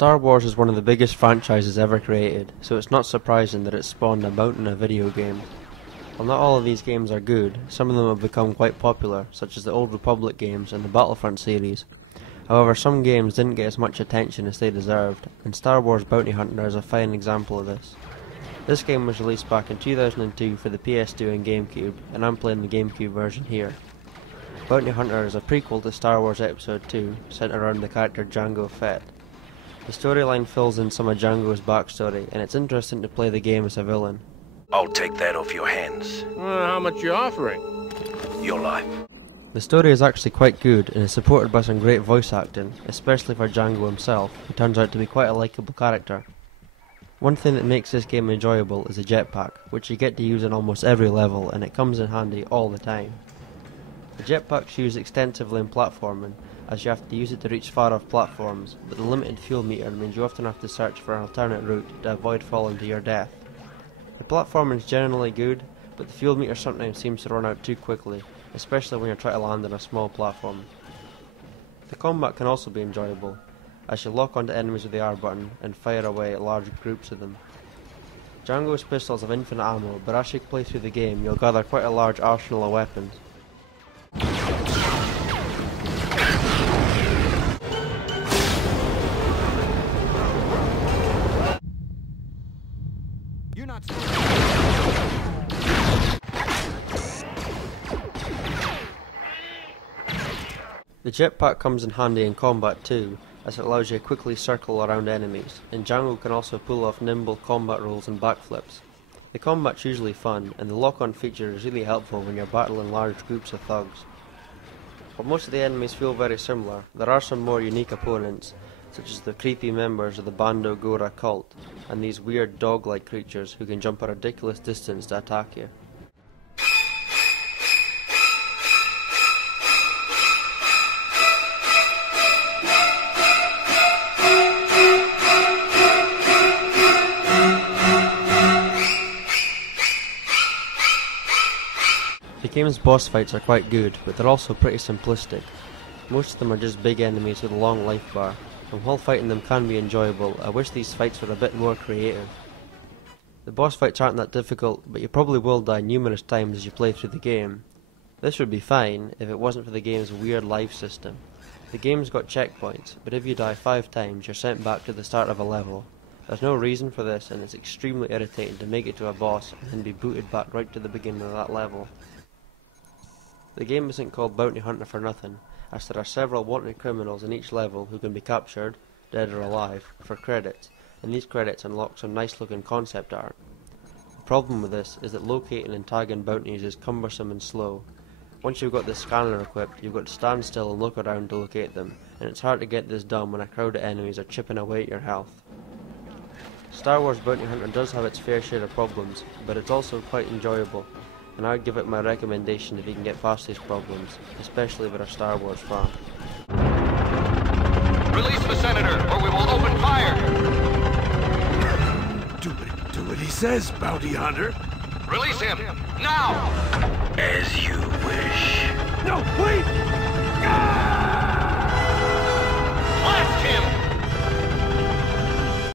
Star Wars is one of the biggest franchises ever created, so it's not surprising that it spawned a mountain of video games. While not all of these games are good, some of them have become quite popular, such as the Old Republic games and the Battlefront series. However, some games didn't get as much attention as they deserved, and Star Wars Bounty Hunter is a fine example of this. This game was released back in 2002 for the PS2 and Gamecube, and I'm playing the Gamecube version here. Bounty Hunter is a prequel to Star Wars Episode 2, set around the character Jango Fett. The storyline fills in some of Jango's backstory, and it's interesting to play the game as a villain. I'll take that off your hands. How much you offering? Your life. The story is actually quite good, and is supported by some great voice acting, especially for Jango himself, who turns out to be quite a likeable character. One thing that makes this game enjoyable is the jetpack, which you get to use in almost every level, and it comes in handy all the time. The jetpack's used extensively in platforming, as you have to use it to reach far off platforms, but the limited fuel meter means you often have to search for an alternate route to avoid falling to your death. The platforming is generally good, but the fuel meter sometimes seems to run out too quickly, especially when you're trying to land on a small platform. The combat can also be enjoyable, as you lock onto enemies with the R button and fire away at large groups of them. Jango's pistols have infinite ammo, but as you play through the game you'll gather quite a large arsenal of weapons. The jetpack comes in handy in combat too, as it allows you to quickly circle around enemies, and Jango can also pull off nimble combat rolls and backflips. The combat's usually fun, and the lock-on feature is really helpful when you're battling large groups of thugs. While most of the enemies feel very similar, there are some more unique opponents, such as the creepy members of the Bando Gora cult, and these weird dog-like creatures who can jump a ridiculous distance to attack you. The game's boss fights are quite good, but they're also pretty simplistic. Most of them are just big enemies with a long life bar, and while fighting them can be enjoyable, I wish these fights were a bit more creative. The boss fights aren't that difficult, but you probably will die numerous times as you play through the game. This would be fine if it wasn't for the game's weird life system. The game's got checkpoints, but if you die 5 times you're sent back to the start of a level. There's no reason for this, and it's extremely irritating to make it to a boss and then be booted back right to the beginning of that level. The game isn't called Bounty Hunter for nothing, as there are several wanted criminals in each level who can be captured, dead or alive, for credits, and these credits unlock some nice looking concept art. The problem with this is that locating and tagging bounties is cumbersome and slow. Once you've got the scanner equipped, you've got to stand still and look around to locate them, and it's hard to get this done when a crowd of enemies are chipping away at your health. Star Wars Bounty Hunter does have its fair share of problems, but it's also quite enjoyable, and I would give it my recommendation if you can get past these problems, especially if you're a Star Wars fan. Release the Senator, or we will open fire! Do what he says, Bounty Hunter. Release him, now! As you wish. No, wait! Ah!